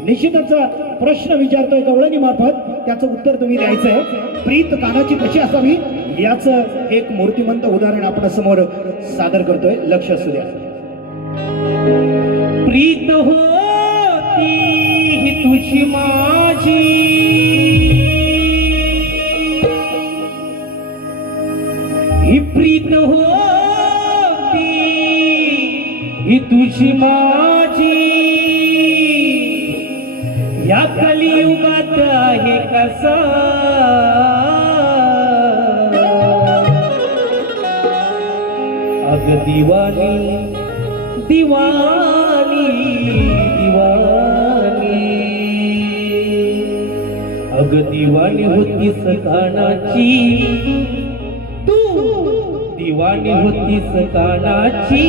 निश्चितच प्रश्न विचारतोय कवळणी मार्फत, त्याचं उत्तर तुम्ही द्यायचं आहे. प्रीत कानाची कशी असावी याचं एक मूर्तिमंत उदाहरण आपण समोर सादर करतोय. लक्ष असू द्या. प्रीत होती ही तुझी माझी, ही प्रीत होती ही तुझी माझी, या कलियुगात आहे कसा अग दिवानी दिवानी दिवानी, अग दिवानी होतीस कानाची, तू दिवानी होतीस कानाची,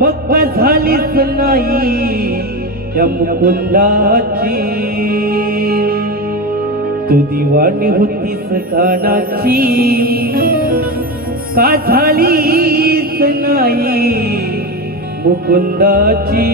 मग झालीच नाही त्या मुकुंदाची, तू दिवानी होतीस कानाची, का झालीच नाही मुकुंदाची.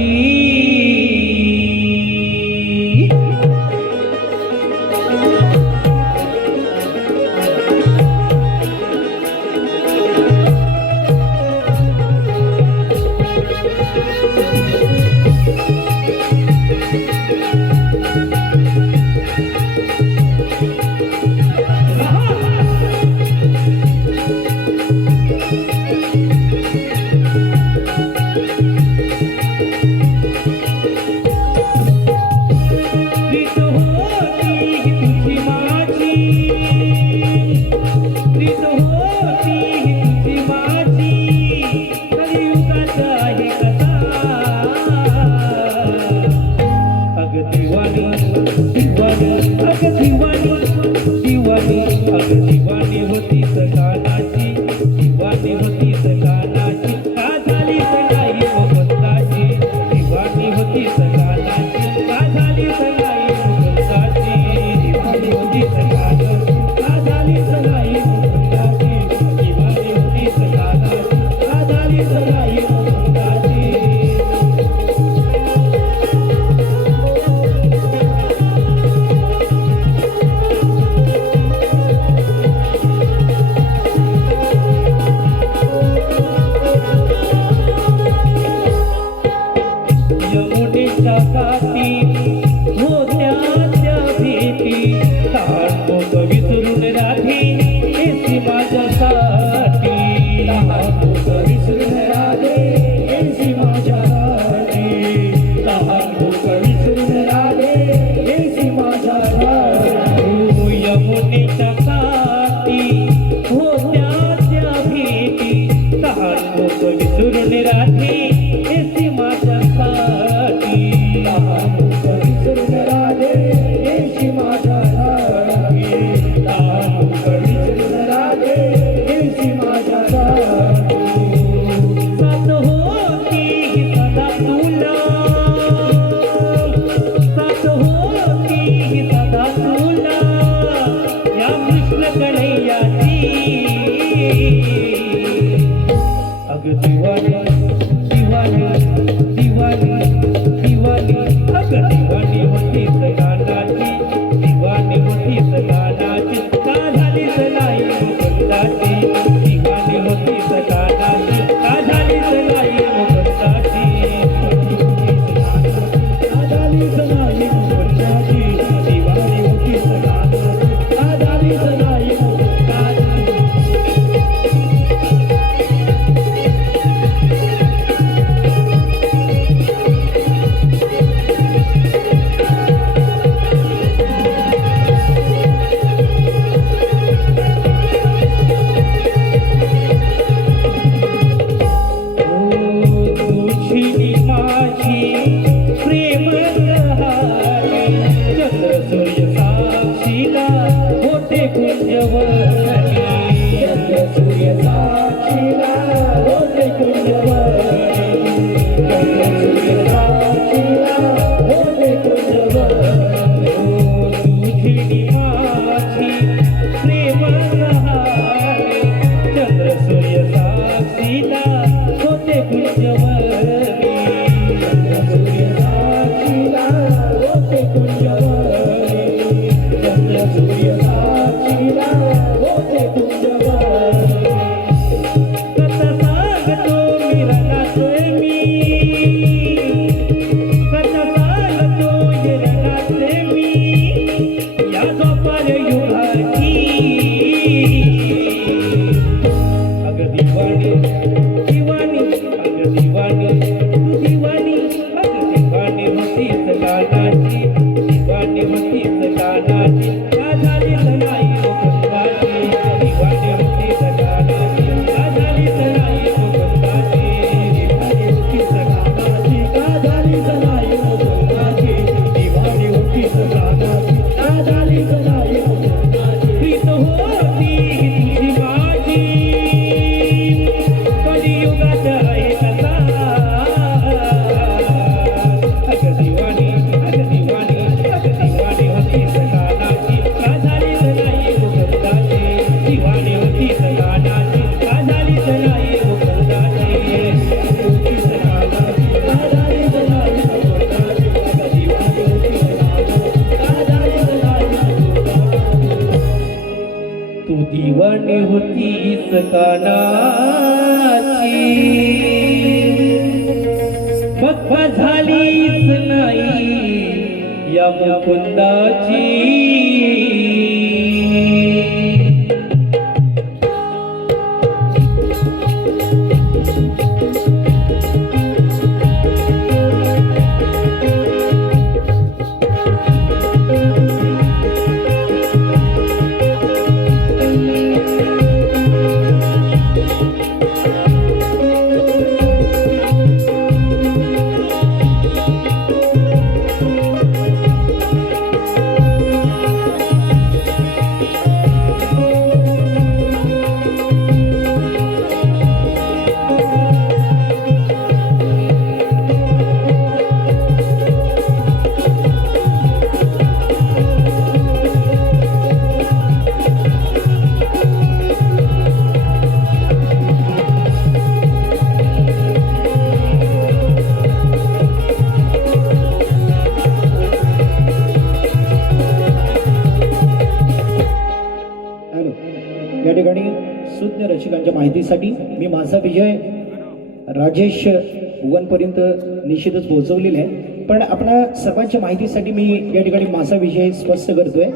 सूर्यसाक्षीला होते कुंजवनी. तुझी माझी प्रेम कहाणी चंद्र सूर्य साक्षीला होते कुंजवनी. सूर्यसाक्षीला होते कुंजवनी. चंद्र सूर्यसाक्षीला होते कुंजवनी. कथा सांगतो मी रंगातोय मी, कथा सांगतो ये रंगातले मी, या द्वापार युगाची. अग दिवाणी दिवाणी अग दिवाणी तू दिवाणी, अग दिवाणी होतीस कानाची, दिवाणी होतीस कानाची, का झालीस नाही हो गंगाची. दिवाणी होतीस कानाची, का झालीस नाही हो गंगाची. दिवाणी होतीस कानाची, का झालीस नाही हो गंगाची. दिवाणी होतीस कानाची, का झालीस नाही हो गंगाची. प्रीत होती तुझी माझी, कलियुगात आहे कसा. अग दिवाणी होतीस कानाची, का झालीस नाही हो गंगाची. दिवाणी होतीस कानाची, का झालीस नाही हो गंगाची. होतीस कानाची, का झालीस नाही हो गंगाची. दिवाणी होतीस कानाची, का झालीस नाही हो गंगाची. तू दिवाणी होतीस कानाची, बप्पा झालीस नाही या मुकुंदाची. हॅलो, या ठिकाणी सुज्ञ रसिकांच्या माहितीसाठी मी माझा विजय राजेश भुवनपर्यंत निश्चितच पोहोचवलेला आहे. पण आपणा सर्वांच्या माहितीसाठी मी या ठिकाणी माझा विषय स्पष्ट करतोय.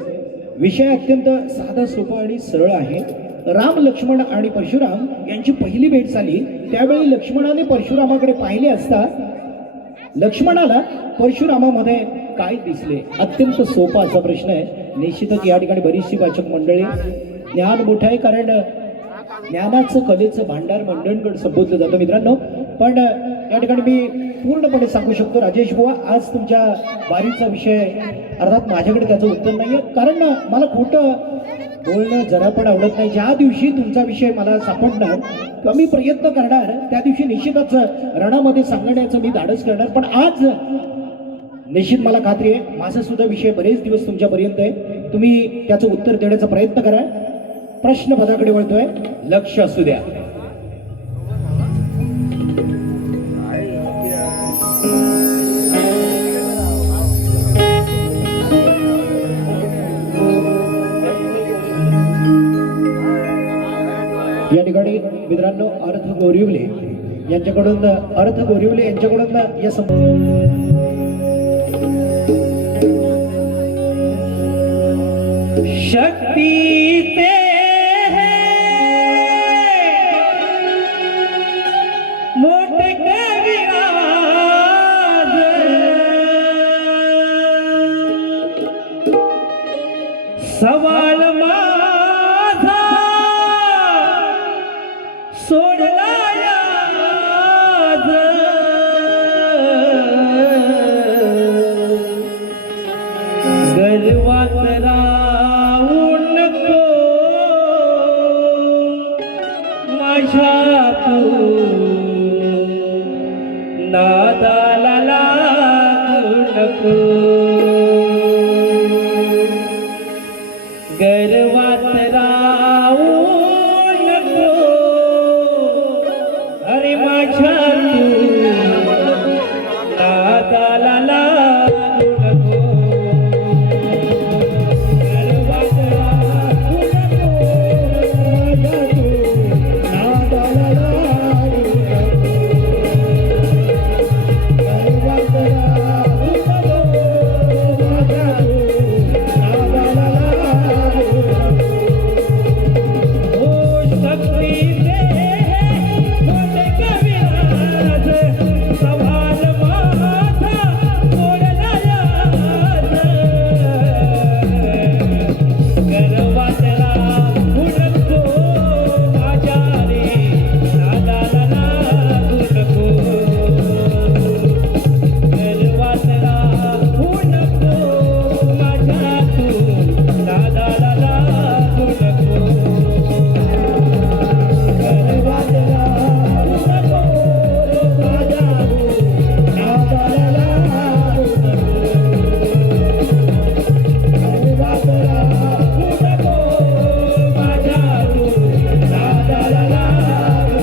विषय अत्यंत साधा सोपा आणि सरळ आहे. राम लक्ष्मण आणि परशुराम यांची पहिली भेट झाली. त्यावेळी लक्ष्मणाने परशुरामाकडे पाहिले असता लक्ष्मणाला परशुरामामध्ये काय दिसले? अत्यंत सोपा असा प्रश्न आहे. निश्चितच या ठिकाणी बरीचशी वाचक मंडळी ज्ञान मोठं आहे, कारण ज्ञानाचं कलेचं भांडार मंडळकडे संबोधलं जातं मित्रांनो. पण या ठिकाणी मी पूर्णपणे सांगू शकतो राजेश बुवा, आज तुमच्या वारीचा विषय अर्थात माझ्याकडे त्याचं उत्तर नाही आहे, कारण मला खोटं बोलणं जरा पण आवडत नाही. ज्या दिवशी तुमचा विषय मला सापडणार किंवा मी प्रयत्न करणार त्या दिवशी निश्चितच रणामध्ये सांगण्याचं मी धाडस करणार. पण आज निश्चित मला खात्री आहे माझा सुद्धा विषय बरेच दिवस तुमच्यापर्यंत आहे. तुम्ही त्याचं उत्तर देण्याचा प्रयत्न करा. प्रश्न पदाकडे वळतोय, लक्ष असू द्या. या ठिकाणी मित्रांनो अर्थ गोरिवले यांच्याकडून या शक्ति ते मोठे कविराज, सवाल माझा सोडला याज. गर्वात राहू नको नको गर्वात राहू नको अरे माझ्या नादाला लागू नको गर्वात राहू नको माझ्या नादाला लागू नको गर्वात राहू नको माझ्या नादाला लागू नको शक्ती दे मोठे कविराज सवाल माझा सोडला याद गर्वात राहू नको माझ्या रे नादाला लागू नको गर्वात राहू नको माझ्या तू नादाला लागू नको गर्वात राहू नको माझ्या नादाला लागू नको गर्वात राहू नको माझ्या नादाला लागू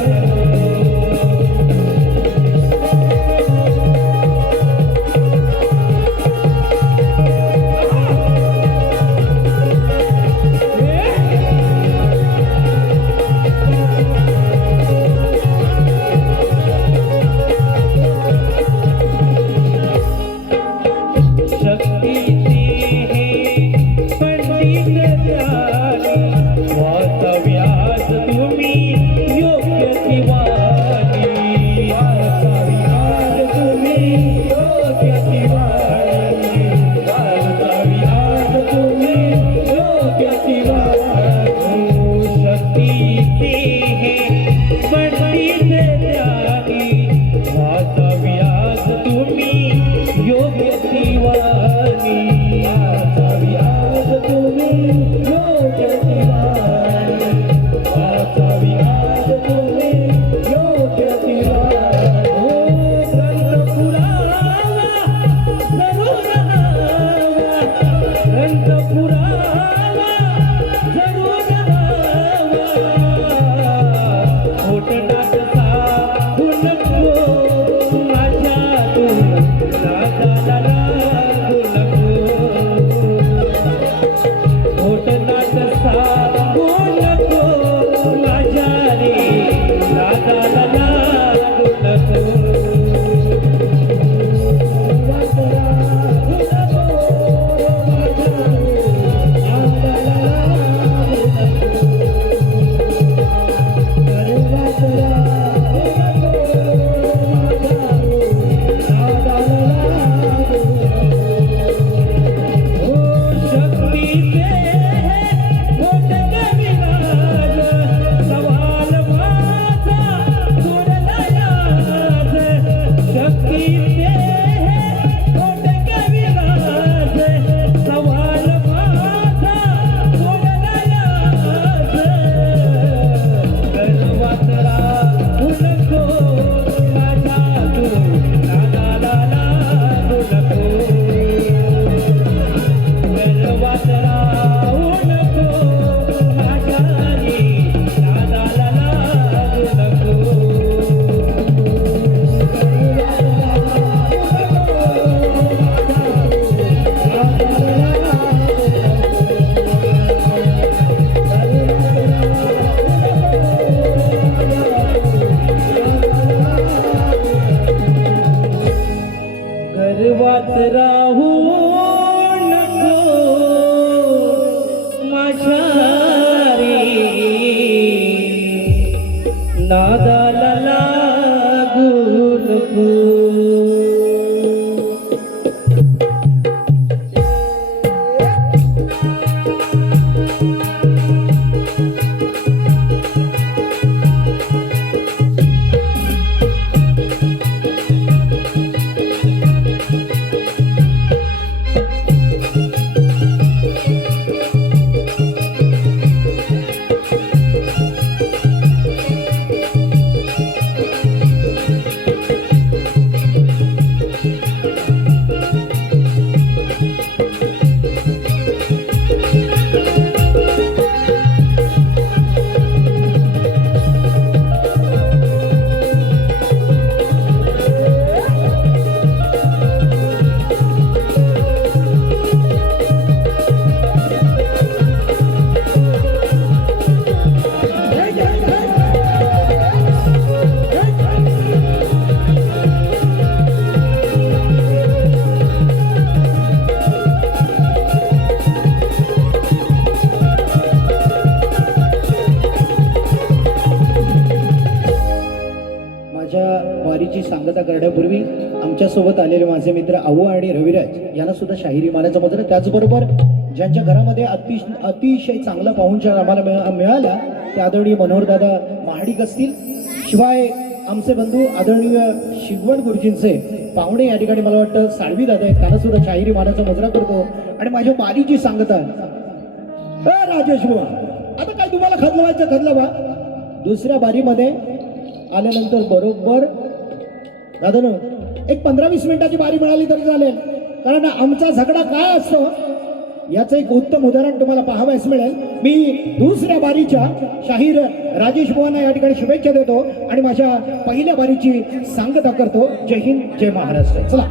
शक्ती हे पंडित ज्ञानी वाचव्यास तुम्ही योग्य दिवाणी वाचव्यास तुम्ही योग्य दिवाणी वाचव्यास तुम्ही योग्य दिवाणी शक्ती हे पंडित ज्ञानी वाचव्यास तुम्ही योग्य दिवाणी वाचव्यास तुम्ही योग्य दिवाणी वाचव्यास तुम्ही योग्य दिवाणी हो ग्रंथ पुरावा जरूर हवा ग्रंथ पुरावा जरूर हवा खोटनाट साधू नको माझ्यातून नादाला लागू नको खोटनाट साधू नको माझ्या रे नादाला लागू नको गर्वात राहू नको माझ्या नादाला लागू नको गर्वात राहू नको माझ्या नादाला लागू नको शक्ती दे मोठे कविराज सवाल माझा सोडला याद शक्ती दे मोठे कविराज सवाल माझा सोडला याद गर्वात राहू नको माझ्या तू नादाला लागू नको गर्वात राहू नको माझ्या रे नादाला लागू नको गर्वात राहू नको माझ्या रे नादाला लागू नको माझ्यासोबत आलेले माझे मित्र आऊ आणि रविराज यांना सुद्धा शाहिरी मानाचा मुजरा, त्याचबरोबर ज्यांच्या घरामध्ये अतिशय चांगला पाहुणचार आम्हाला मिळाला ते आदरणीय मनोहरदादा महाडिक असतील. शिवाय आमचे बंधू आदरणीय शिगवण गुरुजींचे पाहुणे या ठिकाणी मला वाटतं साळवी दादा आहेत, त्यांना सुद्धा शाहिरी मानाचा मुजरा करतो. आणि माझ्या बारीची सांगता राजेश बुवा, आता काय तुम्हाला खदलवायचं खदलवा. दुसऱ्या बारीमध्ये आल्यानंतर बरोबर दादा एक 15-20 मिनिटाची बारी मिळाली तरी चालेल, कारण आमचा झगडा काय असतो याचं एक उत्तम उदाहरण तुम्हाला पाहावयास मिळेल. मी दुसऱ्या बारीच्या शाहीर राजेश बुवांना या ठिकाणी शुभेच्छा देतो आणि माझ्या पहिल्या बारीची सांगता करतो. जय हिंद, जय महाराष्ट्र. चला